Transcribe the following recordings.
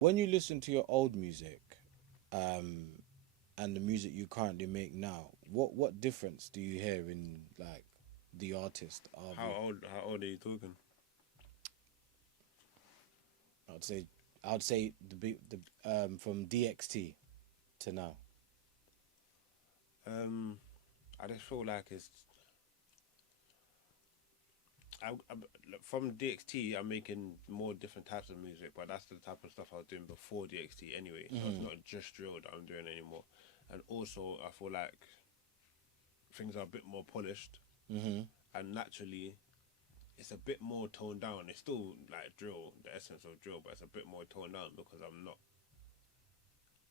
When you listen to your old music, um, and the music you currently make now, what difference do you hear in like the artist? How old are you talking? I'd say I'd say the from DXT to now. Um, I just feel like from DXT. I'm making more different types of music, but that's the type of stuff I was doing before DXT anyway. So it's Mhm. not just drill that I'm doing anymore. And also, I feel like things are a bit more polished, Mhm. and naturally, it's a bit more toned down. It's still like drill, the essence of drill, but it's a bit more toned down because I'm not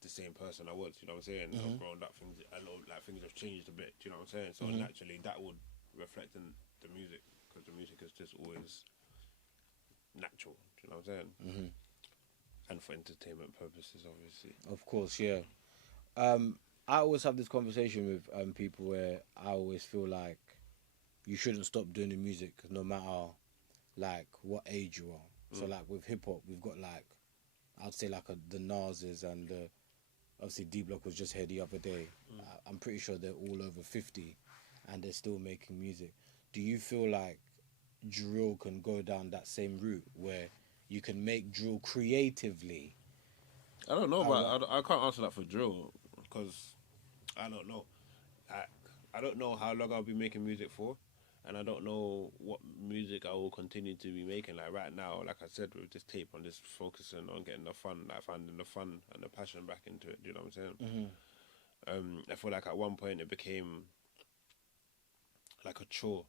the same person I was. You know what I'm saying? I've Mhm. grown up. Things I know, like things have changed a bit. Do you know what I'm saying? So Mhm. naturally, that would reflect in the music because the music is just always natural. Do you know what I'm saying? Mhm. And for entertainment purposes, obviously. Of course, yeah. Um, I always have this conversation with people where I always feel like you shouldn't stop doing the music no matter like what age you are. So Mm. like with hip hop, we've got like I'd say like the Nas's and obviously D Block was just here the other day. Mm. I'm pretty sure they're all over 50, and they're still making music. Do you feel like drill can go down that same route where you can make drill creatively? I don't know, but What? I can't answer that for drill because I don't know. I I don't know how long I'll be making music for, and I don't know what music I will continue to be making. Like right now, like I said with this tape, I'm just focusing on getting the fun, like finding the fun and the passion back into it. Do you know what I'm saying? Hmm. I feel like at one point it became like a chore,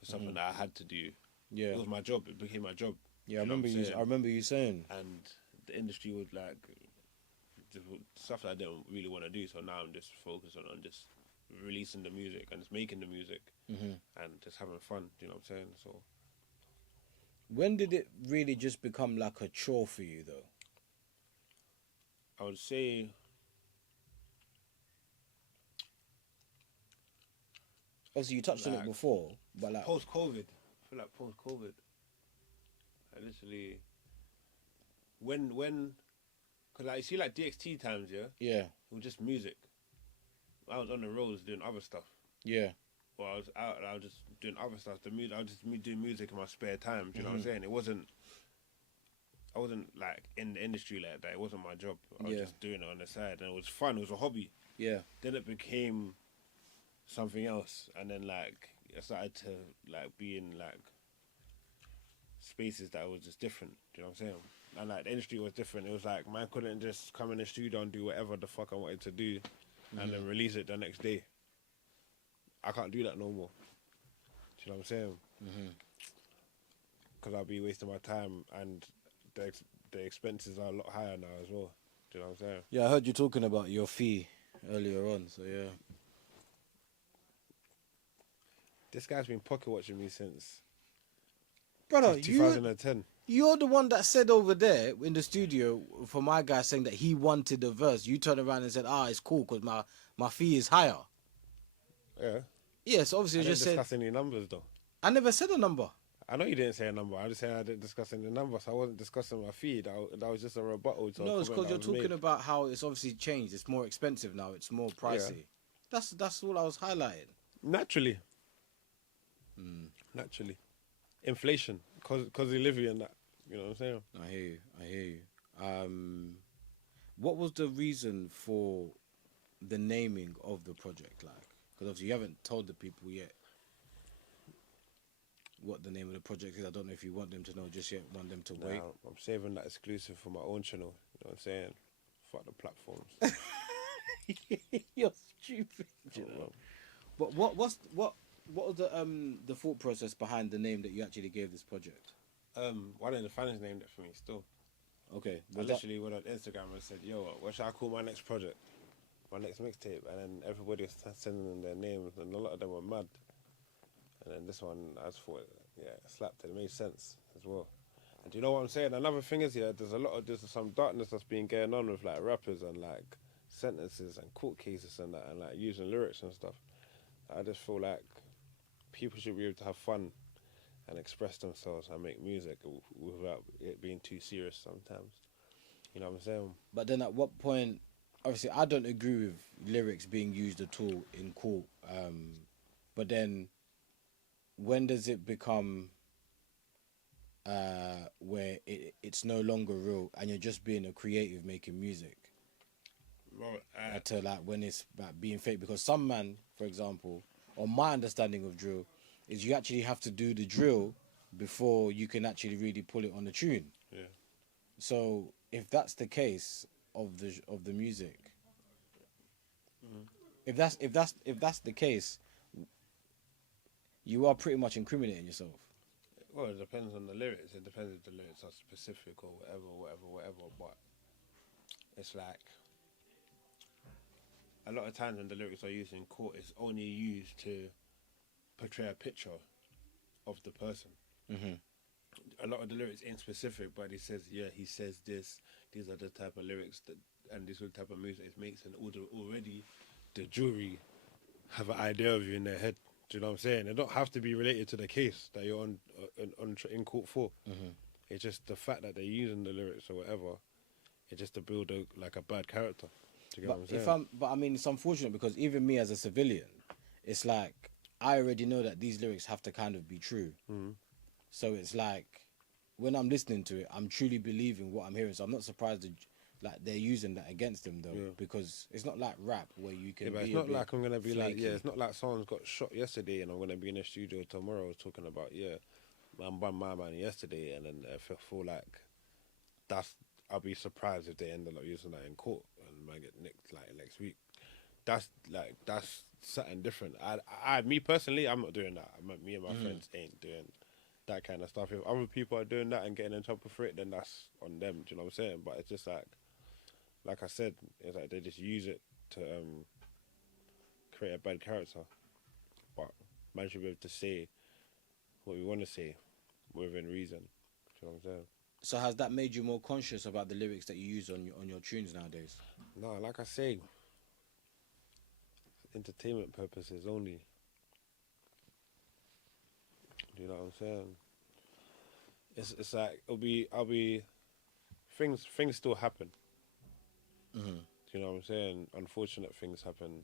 Hmm. something that I had to do. Yeah, It was my job. It became my job. yeah. Do you know what I'm I saying? remember you saying. And the industry would like stuff that I didn't really want to do. So now I'm just focusing on just releasing the music and just making the music Hmm. and just having fun. Do you know what I'm saying? So When did it really just become like a chore for you, though? I would say Obviously, you touched on it like before, but like, post COVID. I feel like post COVID. I literally when because like you see like DXT times, yeah, yeah, it was just music. I was on the roads doing other stuff. yeah. Or I was out and I was just doing other stuff. The music, I was just me doing music in my spare time. Do you know what I'm Hmm. saying? I wasn't like in the industry like that. It wasn't my job. I was Yeah, just doing it on the side, and it was fun. It was a hobby. yeah. Then it became something else, and then like I started to like be in like spaces that was just different. Do you know what I'm saying? And like the industry was different. It was like man couldn't just come in the studio and do whatever the fuck I wanted to do, and Hmm. then release it the next day. I can't do that no more. Do you know what I'm saying? Hmm. Because I'll be wasting my time, and the expenses are a lot higher now as well. Do you know what I'm saying? Yeah, I heard you talking about your fee earlier on. So yeah, This guy's been pocket watching me since brother, 2010. you're the one that said over there in the studio for my guy saying that he wanted the verse. You turned around and said, "Ah, it's cool because my fee is higher." Yeah, Yes, obviously, I you didn't just said discuss any numbers though. I never said a number. I know you didn't say a number. I just said I didn't discuss any numbers. So I wasn't discussing my fee. That was just a rebuttal to a No, it's comment because that you're was talking made. about how it's obviously changed. It's more expensive now. It's more Yeah, pricey. That's all I was highlighting. naturally, Mm, naturally, inflation, cause of Livy and that. You know what I'm saying? I hear you. I hear you. Um, what was the reason for the naming of the project like? Because obviously you haven't told the people yet what the name of the project is. I don't know if you want them to know just yet. Want them to wait. Now I'm saving that exclusive for my own channel. You know what I'm saying? Fuck the platforms. You're stupid. Oh, You know. well. But what was the thought process behind the name that you actually gave this project? One of the fans named it for me still. Okay, I was that literally went on Instagram and said, "Yo, what should I call my next project, my next mixtape?" And then everybody was sending in their names, and a lot of them were mad. And then this one, I just thought, yeah, it slapped. It made sense as well. And do you know what I'm saying? Another thing is, yeah, there's some darkness that's been going on with like rappers and like sentences and court cases and that, and like using lyrics and stuff. I just feel like people should be able to have fun and express themselves and make music without it being too serious sometimes. You know what I'm saying? But then at what point? Obviously, I don't agree with lyrics being used at all in court. But then, when does it become where it's no longer real and you're just being a creative making music? Well, To like when it's like being fake, because some man, for example, or my understanding of drill is you actually have to do the drill before you can actually really pull it on the tune. yeah. So if that's the case of the music, if that's the case, you are pretty much incriminating yourself. Well, it depends on the lyrics. It depends if the lyrics are specific or whatever. But it's like a lot of times when the lyrics are used in court, it's only used to portray a picture of the person. Mm-hmm. A lot of the lyrics ain't specific, but he says, yeah, he says this. These are the type of lyrics that, and this is the type of music it makes, and already the jury have an idea of you in their head. Do you know what I'm saying? They don't have to be related to the case that you're on in court for. Mm-hmm. It's just the fact that they're using the lyrics or whatever. It's just to build a bad character. Do you get what I'm saying? But I mean, it's unfortunate because even me as a civilian, it's like I already know that these lyrics have to kind of be true. Mm-hmm. So it's like when I'm listening to it, I'm truly believing what I'm hearing. So I'm not surprised that like they're using that against them though, because it's not like rap where you can. Yeah, but be it's not like I'm gonna be flaky. like, yeah, it's not like someone's got shot yesterday and I'm gonna be in the studio tomorrow talking about, yeah, man bun my man yesterday, and then if I feel like I'll be surprised if they end up using that in court and might get nicked like next week. That's something different. Me personally, I'm not doing that. Me and my friends ain't doing that kind of stuff. If other people are doing that and getting in trouble for it, then that's on them. Do you know what I'm saying? But it's just like I said, it's like they just use it to create a bad character. But man should be able to say what we want to say within reason. Do you know what I'm saying? So has that made you more conscious about the lyrics that you use on your tunes nowadays? No, like I say, entertainment purposes only. Do you know what I'm saying? It's like I'll be things still happen. Mm-hmm. Do you know what I'm saying? Unfortunate things happen,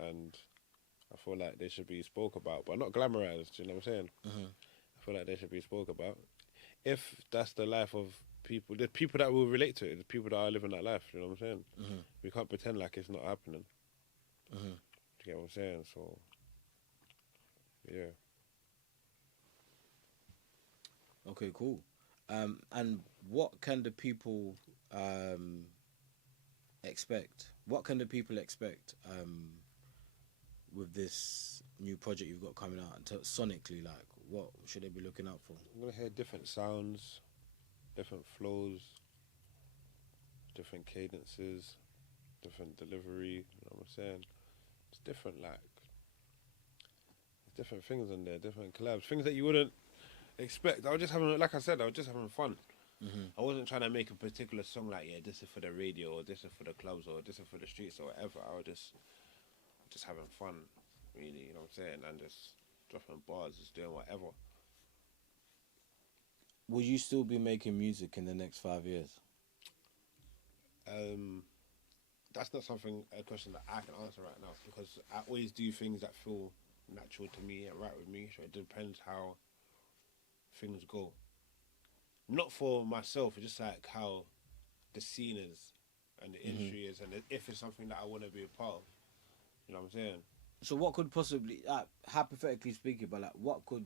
and I feel like they should be spoke about, but not glamorized. Do you know what I'm saying? Mm-hmm. I feel like they should be spoke about. If that's the life of people, the people that will relate to it, the people that are living that life. You know what I'm saying? Mm-hmm. We can't pretend like it's not happening. Mm-hmm. Do you get what I'm saying? So, yeah. Okay, cool. And what can the people expect? What can the people expect with this new project you've got coming out? Sonically, like, what should they be looking out for? I'm gonna hear different sounds, different flows, different cadences, different delivery. You know what I'm saying? It's different, different things in there, different collabs, things that you wouldn't expect. I was just having, like I said, I was just having fun. Mm-hmm. I wasn't trying to make a particular song like, yeah, this is for the radio, or this is for the clubs, or this is for the streets, or whatever. I was just having fun, really. You know what I'm saying? And just dropping bars, just doing whatever. Will you still be making music in the next 5 years? That's not a question that I can answer right now, because I always do things that feel natural to me and right with me. So it depends how things go. Not for myself, it's just like how the scene is and the industry is, and if it's something that I want to be a part of. You know what I'm saying? So what could possibly, hypothetically speaking, but like what could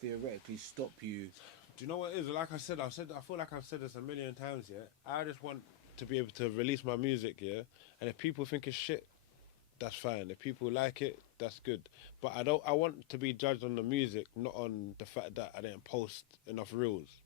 theoretically stop you? Do you know what it is? Like I said, I feel like I've said this a million times, yeah? I just want to be able to release my music, yeah? And if people think it's shit, that's fine. If people like it, that's good. But I want to be judged on the music, not on the fact that I didn't post enough reels.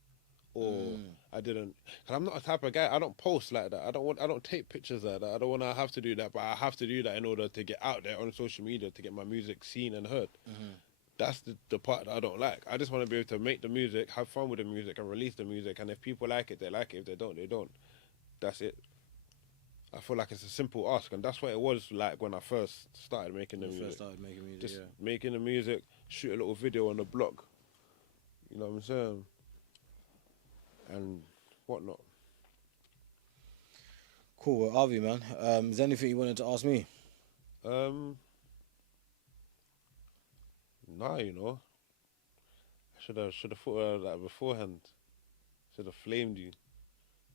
Or I didn't, cause I'm not a type of guy. I don't post like that. I don't take pictures like that. I don't want to have to do that, but I have to do that in order to get out there on social media to get my music seen and heard. Mm-hmm. That's the part that I don't like. I just want to be able to make the music, have fun with the music, and release the music. And if people like it, they like it. If they don't, they don't. That's it. I feel like it's a simple ask, and that's what it was like when I first started making the music. Just making the music, shoot a little video on the block. You know what I'm saying? And whatnot. Cool. Well, Avi, man. Is there anything you wanted to ask me? Nah, you know, should have thought of that beforehand. Should have flamed you.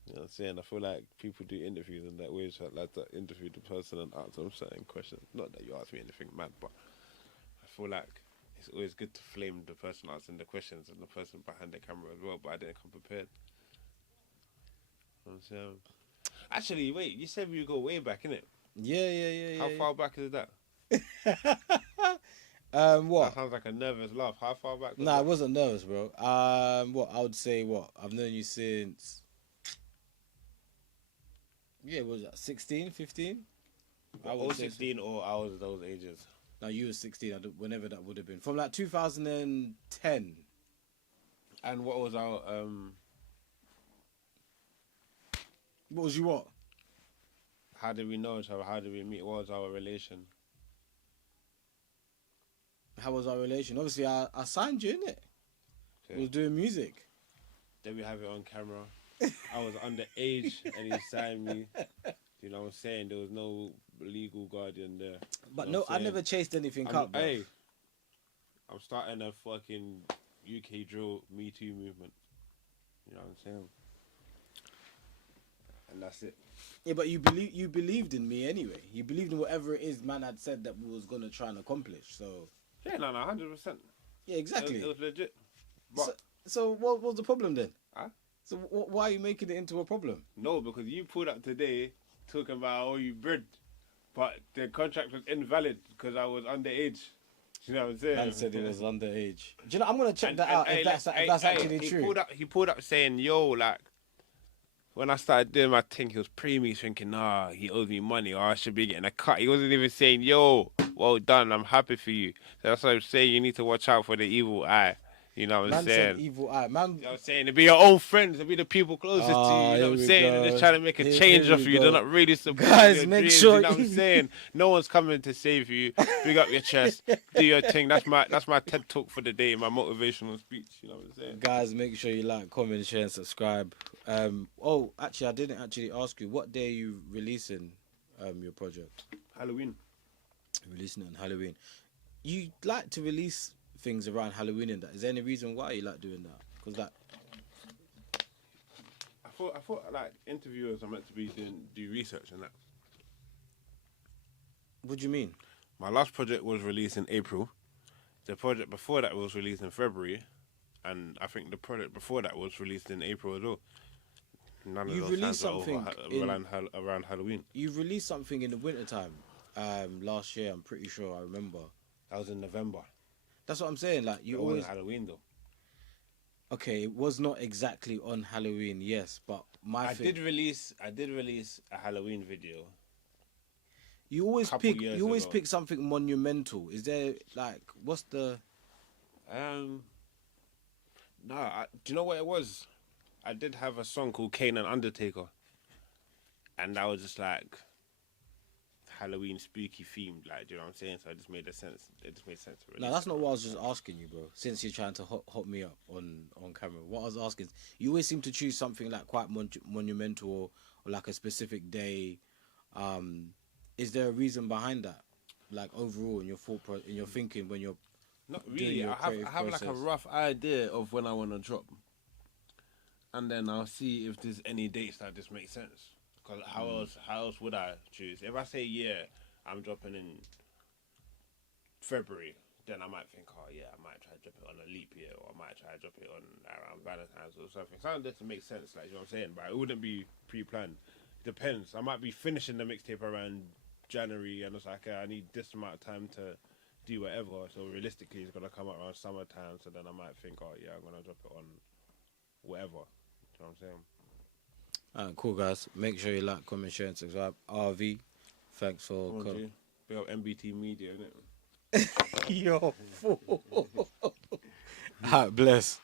You know what I'm saying? I feel like people do interviews and that way, so I'd like to interview the person and ask them certain questions. Not that you ask me anything mad, but I feel like it's always good to flame the person asking the questions and the person behind the camera as well, but I didn't come prepared. You know what I'm saying? Actually, wait, you said we go way back, innit? Yeah. How far back is that? What? That sounds like a nervous laugh. How far back was Nah, I that? wasn't nervous, bro. What I would say, what I've known you since. Yeah, what was that 16, 15? I would say 16 or I was those ages. No, you were 16. Whenever that would have been from like 2010. And what was our What was you what? how did we know each other? How did we meet? What was our relation? How was our relation? Obviously, I signed you in it. We was doing music. Then we have it on camera. I was underage and he signed me. You know what I'm saying? There was no legal guardian there. But You know no, what I'm I saying? never chased anything I'm, up. Bro. hey, I'm starting a fucking UK drill Me Too movement. You know what I'm saying? And that's it. Yeah, but you believed in me anyway. You believed in whatever it is man had said that we was gonna try and accomplish. So Yeah, no, 100%. yeah, exactly. It was legit. But So what was the problem then? Huh? So why are you making it into a problem? no, because you pulled up today talking about you bred, but the contract was invalid because I was underage. You know what I'm saying? Man said he was underage. Do you know? I'm gonna check that out if that's actually he true. He pulled up saying, "Yo, like." When I started doing my thing, he was pre me thinking, nah, he owes me money or I should be getting a cut. He wasn't even saying, yo, well done, I'm happy for you. So that's what I'm saying, you need to watch out for the evil eye. You know what I'm Man saying? said evil eye. Man, You know what I'm saying? To be your own friends, to be the people closest to you. You know what I'm saying? They're just trying to make a change of you. They're not really supporting Guys, your make dreams. sure You know what I'm saying? No one's coming to save you. Big up your chest. Do your thing. That's my TED talk for the day, my motivational speech. You know what I'm saying? guys, make sure you like, comment, share, and subscribe. Oh, actually, I didn't actually ask you. What day are you releasing your project? Halloween. Releasing it on Halloween. You like to release things around Halloween and that. Is there any reason why you like doing that? Because that. I thought like interviewers are meant to be do research and that. What do you mean? My last project was released in April. The project before that was released in February, and I think the project before that was released in April as well. None of You those released times are something around Halloween. You released something in the wintertime last year. I'm pretty sure I remember. That was in November. That's what I'm saying. Like you It always. wasn't Halloween though. Okay, it was not exactly on Halloween, yes, but I did release a Halloween video. You always couple pick. years You always ago. pick something monumental. Is there like what's the? Do you know what it was? I did have a song called Kane and Undertaker, and that was just like Halloween spooky themed, like, do you know what I'm saying? So it just made sense. It just made sense. To No, that's not what I was just asking you, bro. Since you're trying to hot me up on camera, what I was asking is, you always seem to choose something like quite monumental or like a specific day. Is there a reason behind that? Like overall in your in your thinking when you're Not doing really. your I creative have like a process? rough idea of when I want to drop, and then I'll see if there's any dates that just make sense. Because how else would I choose? If I say I'm dropping in February, then I might think, oh yeah, I might try to drop it on a leap year, or I might try to drop it on around Valentine's or something. Something that makes sense, like, you know what I'm saying. But it wouldn't be pre-planned. Depends. I might be finishing the mixtape around January, and it's like, I need this amount of time to do whatever. So realistically, it's gonna come out around summertime. So then I might think, oh yeah, I'm gonna drop it on whatever. You know what I'm saying? Alright, cool guys. Make sure you like, comment, share, and subscribe. RV, thanks for coming. Big up MBT Media, innit? Yo, fool. Alright, bless.